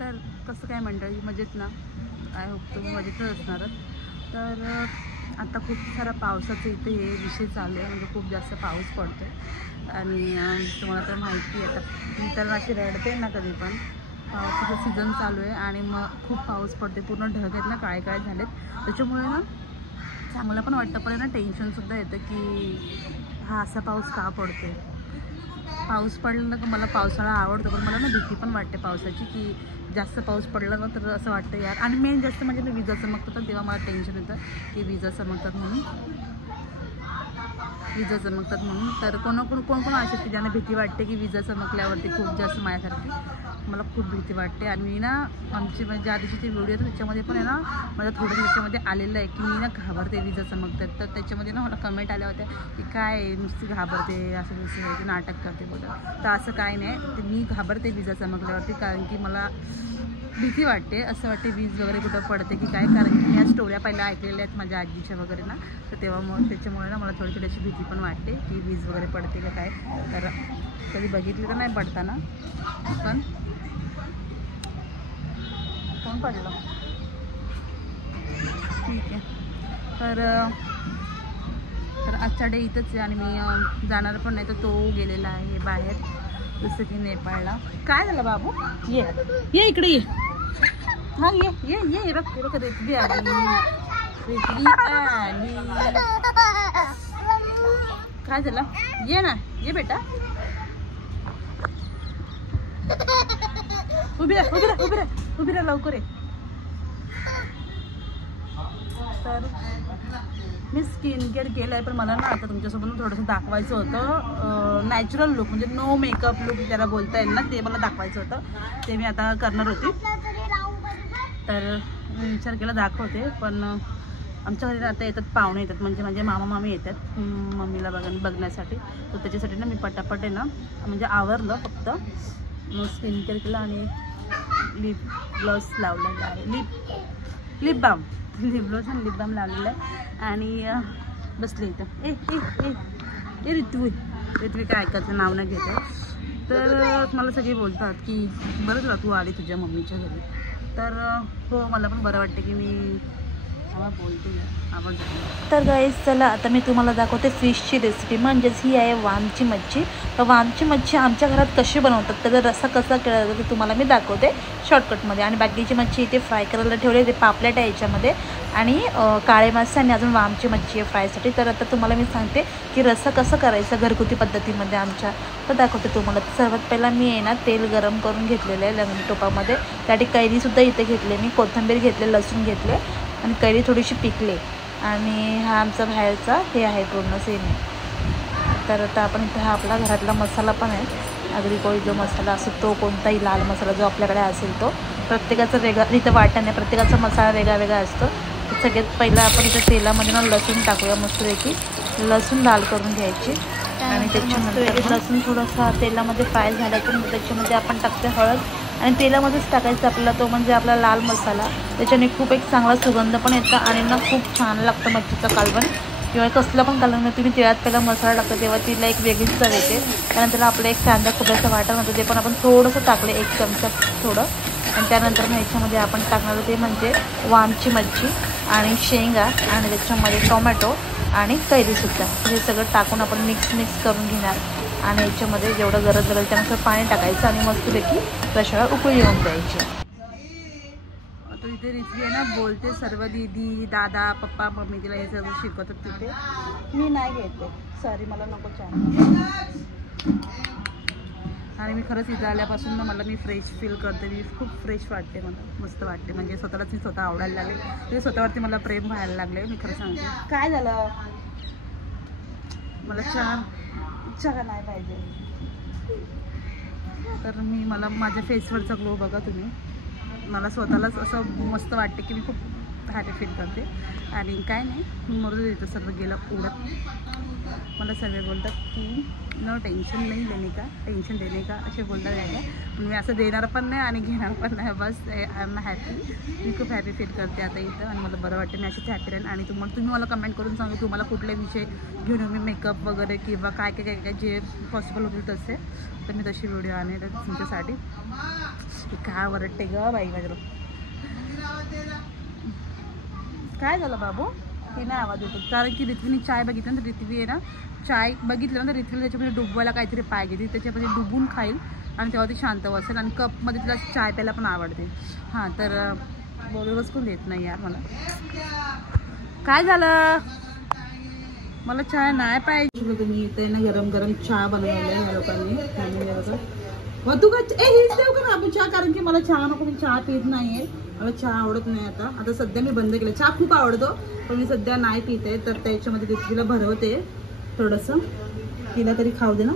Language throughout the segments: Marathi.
तर कसं काय मंडळी, मजेत ना? आय होप तुम्ही मजेतच असणारच. तर आता खूप सारा पावसाचं इथे हे विषय चालू आहे, म्हणजे खूप जास्त पाऊस पडतो आहे. आणि तुम्हाला तर माहिती आहे, आता मी तर अशी रडते ना कधी पण. पावसाचं सीझन चालू आहे आणि मग खूप पाऊस पडते, पूर्ण ढग आहेत ना, काळे काळे झालेत. त्याच्यामुळे ना चांगलं पण वाटतं, पण ना टेन्शनसुद्धा येतं की हा असा पाऊस का पडतो. पाऊस पडला ना, मला पावसाळा आवडतो, पण मला ना भीती पण वाटते पावसाची, की जास्त पाऊस पडला ना तर असं वाटतं यार. आणि मेन जास्त म्हणजे ना विजा चमकतात, तेव्हा मला टेन्शन येतं की विजा चमकतात म्हणून. तर कोण कोण असे की ज्यांना भीती वाटते की विजा चमकल्यावरती खूप जास्त, माझ्यासारखी मला खूप भीती वाटते. आणि मी ना आमची म्हणजे आधीची जे व्हिडिओ होते त्याच्यामध्ये पण आहे ना, मला थोडं त्याच्यामध्ये आलेलं आहे की मी ना घाबरते विजा चमकतात. तर त्याच्यामध्ये ना मला कमेंट आल्या होत्या की काय नुसती घाबरते, असं दुसरं नाटक करते बघा. तर असं काय नाही, ते मी घाबरते विजा चमकल्यावरती, कारण की मला भीती वाटते. असं वाटते वीज वगैरे कुठं पडते की काय, कारण की मी या स्टोऱ्या पहिल्या ऐकलेल्या आहेत माझ्या आजीच्या वगैरे ना. तर तेव्हा मग त्याच्यामुळे ना मला थोडी थोडीशी भीती पण वाटते की वीज वगैरे पडते का काय. तर कधी बघितली तर नाही पडताना, पण कोण पडलं ठीक आहे. तर आजचा डे इथंच आहे आणि मी जाणार पण नाही. तर तो गेलेला आहे बाहेर, जसं की नेपाळला. काय झालं बाबू, ये इकडे ये. हां ये ये ये बघ रेतबी आली. काय झालं, ये ना, ये बेटा. उभी राहा लवकर ये. तर मी स्किन केअर केलं आहे, पण मला ना आता तुमच्यासोबत थोडंसं दाखवायचं होतं. नॅचरल लुक म्हणजे नो मेकअप लुक त्याला बोलता येईल ना, ते मला दाखवायचं होतं. ते मी आता करणार होती. तर मी विचार केला दाखवते, पण आमच्या घरी आता येतात पाहुणे, येतात म्हणजे माझे मामा मामी येतात मम्मीला बघण्यासाठी. तर त्याच्यासाठी ना मी पटापट आहे ना, म्हणजे आवरलं फक्त, स्किन केअर केलं आणि लिप ग्लॉस लावलेला आहे, लिप बाम ग्लॉस आणि लिप बाम लावलेलं आहे. आणि बसले इथं. ए ऋत्वी काय ऐकायचं नाव नाही घेते. तर मला सगळे बोलतात की बरं झालं तू आली तुझ्या मम्मीच्या घरी. तर हो, मला पण बरं वाटतं की मी बोलते आवडते. तर गाईस चला आता मी तुम्हाला दाखवते फिशची रेसिपी, म्हणजेच ही आहे वामची मच्छी. तर वामची मच्छी आमच्या घरात कशी बनवतात, त्याचा रस्सा कसा केला जातो ते तुम्हाला मी दाखवते शॉर्टकटमध्ये. आणि बाकीची मच्छी इथे फ्राय करायला ठेवले, ते पापलेट आहे याच्यामध्ये, आणि काळे मासे आणि अजून वामची मच्छी आहे फ्रायसाठी. तर आता तुम्हाला मी सांगते की रस्सा कसं करायचा घरगुती पद्धतीमध्ये आमच्या, तर दाखवते तुम्हाला. सर्वात पहिला मी आहे ना तेल गरम करून घेतलेलं आहे लंगडी टोपामध्ये. त्यासाठी कैरीसुद्धा इथे घेतले मी, कोथिंबीर घेतले, लसूण घेतले आणि कैरी थोडीशी पिकले. आणि हा आमचा बाहेरचा हे आहे पूर्ण सेम आहे. तर आता आपण इथं हा आपला घरातला मसाला पण आहे, अगदी कोळी जो मसाला असतो तो, कोणताही लाल मसाला जो आपल्याकडे असेल तो. प्रत्येकाचा वेगळा, इथं वाटण आहे, प्रत्येकाचा मसाला वेगळा वेगळा असतो. तर सगळ्यात पहिला आपण इथं तेलामध्ये ना लसूण टाकूया मस्तपैकी, लसूण लाल करून घ्यायची. आणि त्याच्यानंतर लसूण थोडासा तेलामध्ये फ्राय झाला तर त्याच्यामध्ये आपण टाकतो हळद, आणि तेलामध्येच टाकायचं आपल्याला तो, म्हणजे आपला लाल मसाला. त्याच्याने खूप एक चांगला सुगंध पण येतं आणि ना खूप छान लागतं मच्छीचं कालवण किंवा कसलं पण कालवण. तुम्ही तेलात पहिला मसाला टाकता तेव्हा तिला एक वेगळीच चव येते. त्यानंतर आपलं एक कांदा खोबऱ्याचं वाटण होतं, ते पण आपण थोडंसं टाकलं, 1 चमचा थोडं. आणि त्यानंतर मग ह्याच्यामध्ये आपण टाकणार ते म्हणजे वामची मच्छी आणि शेंगा, आणि त्याच्यामध्ये टोमॅटो आणि कैरीसुद्धा. हे सगळं टाकून आपण मिक्स करून घेणार. आणि याच्यामध्ये जेवढं गरज लागेल त्यानुसार पाणी टाकायचं आणि मस्तपैकी रशाला उकळी येऊन द्यायची. आता इथे रिचवी आहे ना बोलते, सर्व दीदी दादा पप्पा मम्मी तिला हे सर्व शिकवतात तिथे. मी नाही घेते, सॉरी मला नको चहा. आणि मी खरंच इथं आल्यापासून ना मला मी फ्रेश फील करते, मी खूप फ्रेश वाटते, मला मस्त वाटते. म्हणजे स्वतःलाच मी स्वतः आवडायला लागले, ते स्वतःवरती मला प्रेम व्हायला लागले. मी खरं सांगते. काय झालं, मला चहा नाही पाहिजे. तर मला माझ्या फेसवरचा ग्लो बघा तुम्ही, मला स्वतःलाच असं मस्त वाटते की मी खूप हॅपी फील करते. आणि काय नाही, मरू देतं सर्व गेलं उडत. मला सर्व बोलतात की नो टेन्शन नाही देणे का, टेन्शन देणे का असे बोलतात आहे. पण मी असं देणार पण नाही आणि घेणार पण नाही. बस आय एम हॅपी. मी खूप हॅपी फील करते आता इथं आणि मला बरं वाटतं. मी अशीच हॅपी राहीन. आणि तुम्ही मला कमेंट करून सांगा तुम्हाला कुठले विषय घेऊन मी मेकअप वगैरे किंवा काय काय काय काय जे पॉसिबल होतील तसे, तर मी तशी व्हिडिओ आणेल तुमच्यासाठी. काय वरटते ग बाई माझ्या. काय झालं बाबू, हे नाही आवाज येतो कारण की रिथ्वीने चाय बघितलं ना, तर रिथ्वी आहे ना चाय बघितलं ना तर रिथ्वीला त्याच्यामध्ये डुबवायला काहीतरी पाय घेते, त्याच्यामध्ये डुबून खाईल आणि तेव्हा ती शांत बसेल. आणि कपमध्ये तिला चाय प्यायला पण आवडते. हां तर बोलूनच कोण देत नाही यार मला. काय झालं, मला चाय नाही पाहिजे. तुम्ही इथे ना गरम गरम चहा बनवलेला आहे या लोकांनी. मग तू काय हेच देऊ का आपण चहा, कारण की मला चहा नको, मी चहा पीत नाही आहे. मला चहा आवडत नाही. आता सध्या मी बंद केलं. चहा खूप आवडतो पण मी सध्या नाही पित आहे. तर त्याच्यामध्ये तिला भरवते थोडंसं, तिला तरी खाऊ दे ना.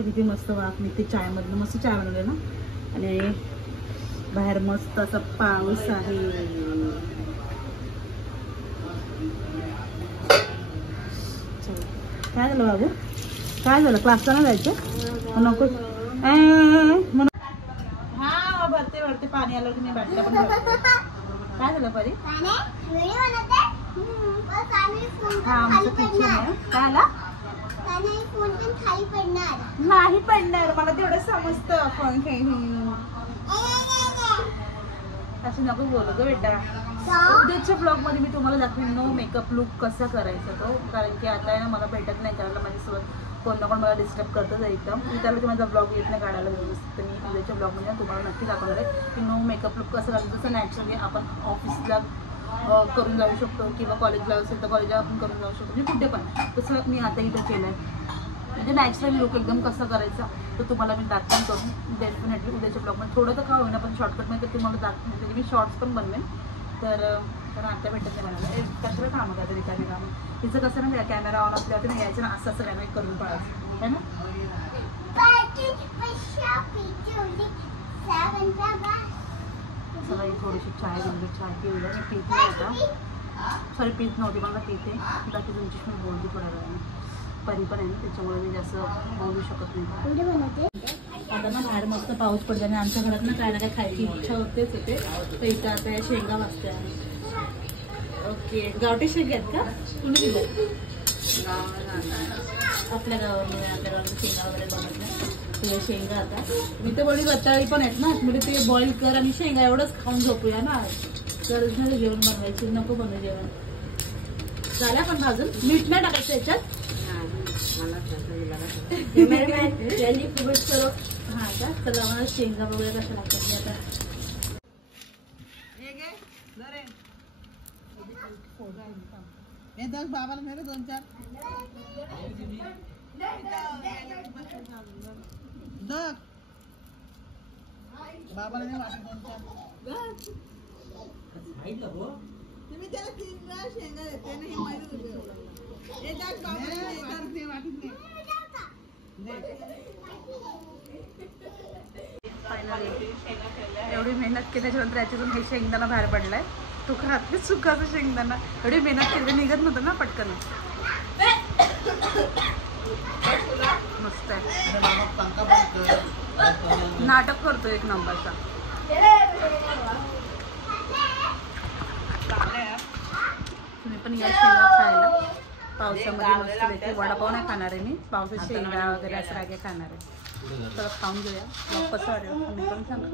किती मस्त वाफ निघते चायमधनं, मस्त चाय बनवले ना. आणि बाहेर मस्त असा पाऊस आहे. काय झालं बाबू, काय झालं, क्लासला नाही जायचं नको म्हणून. हा भरते पाणी आलं की मी बॅटला पण भरते. काय झालं परी, हा आमचं किचन आहे. काय आला नाही पडणार, मला तेवढं समजतं. फोन असं नको बोलू ग बेटा. उद्याच्या ब्लॉग मध्ये मी तुम्हाला दाखवेन नो मेकअप लुक कसा करायचा तो, कारण की आता आहे ना मला भेटत नाही करायला. माझ्यासोबत कोण ना कोण मला डिस्टर्ब करतच एकदम. त्याला की माझा ब्लॉग येत नाही काढायला व्यवस्थित. तर मी उद्याच्या ब्लॉगमध्ये तुम्हाला नक्की दाखवणार आहे की नो मेकअप लुक कसं करायचं. जसं नॅचरली आपण ऑफिसला करून जाऊ शकतो किंवा कॉलेजला असेल तर कॉलेजला आपण करून जाऊ शकतो, म्हणजे कुठे पण. तसं मी आता इथं केलं आहे. म्हणजे नॅचरल लुक एकदम कसं करायचा तर तुम्हाला मी दाखवून करून डेफिनेटली उद्याच्या ब्लॉगमध्ये. थोडं तर का होईना पण शॉर्टकटमध्ये तर तुम्हाला दाखवून, म्हणजे मी शॉर्ट्स पण बनवेन. तर आता भेटत नाही बनायला कसं कामं का तरी काही कामं. तिचं कसं ना कॅमेरा ऑन असल्यावर नाही यायचं ना, असं असं कॅमेरा करून पाहायचं है ना. चला ही थोडीशी चाय घेऊन चाय पिऊया. मी पीत नाही आता, सॉरी पीत नव्हती मला पिते. बाकी तुमची मी बोलली थोड्या वेळाने. परी पण आहे ना त्याच्यामुळे मी जास्त बोलू शकत नाही. आता ना बाहेर मस्त पाऊस पडतो आणि आमच्या घरात ना काय ना काय खायची इच्छा होतेच होते. तर इथं आता या शेंगा भाजते. ओके, गावठी शेंगा आहेत का तुम्ही दिलं आपल्या गावामध्ये? आपल्या गावामध्ये शेंगा वगैरे बनवल्या. तुझ्या शेंगा आता मी तर बडी रताळी पण आहेत ना, म्हणजे ते बॉईल कर आणि शेंगा एवढंच खाऊन झोपूया ना. तर झालं जेवण बनवायची, नको बनवू जेवण. झाल्या पण भाजून, मीठ नाही टाकायचं याच्यात. हा का, चला मला शेंगा वगैरे कसं लागतात आता. बाबाला नाही 2-4 बाबाला नाही वाटत 2-4. तुम्ही त्याला 3 शेंगा देते ना, हे माहिती फायनली एवढी मेहनत केल्याच्यानंतर याच्यातून हे शेंगदाणा बाहेर पडलाय. तू खात सुखाचं शेंगदाणा. एवढी मेहनत केली निघत नव्हतं ना पटकन. मस्त आहे, नाटक करतो एक नंबरचा. तुम्ही पण या शेंगा खायला. पावसामध्ये मस्त भेटते. वडापाव नाही खाणार आहे मी, पावसात शेंगा वगैरे असं काय काय खाणार आहे. तर खाऊन घेऊया. कसं वाटेल तुम्ही पण सांगा.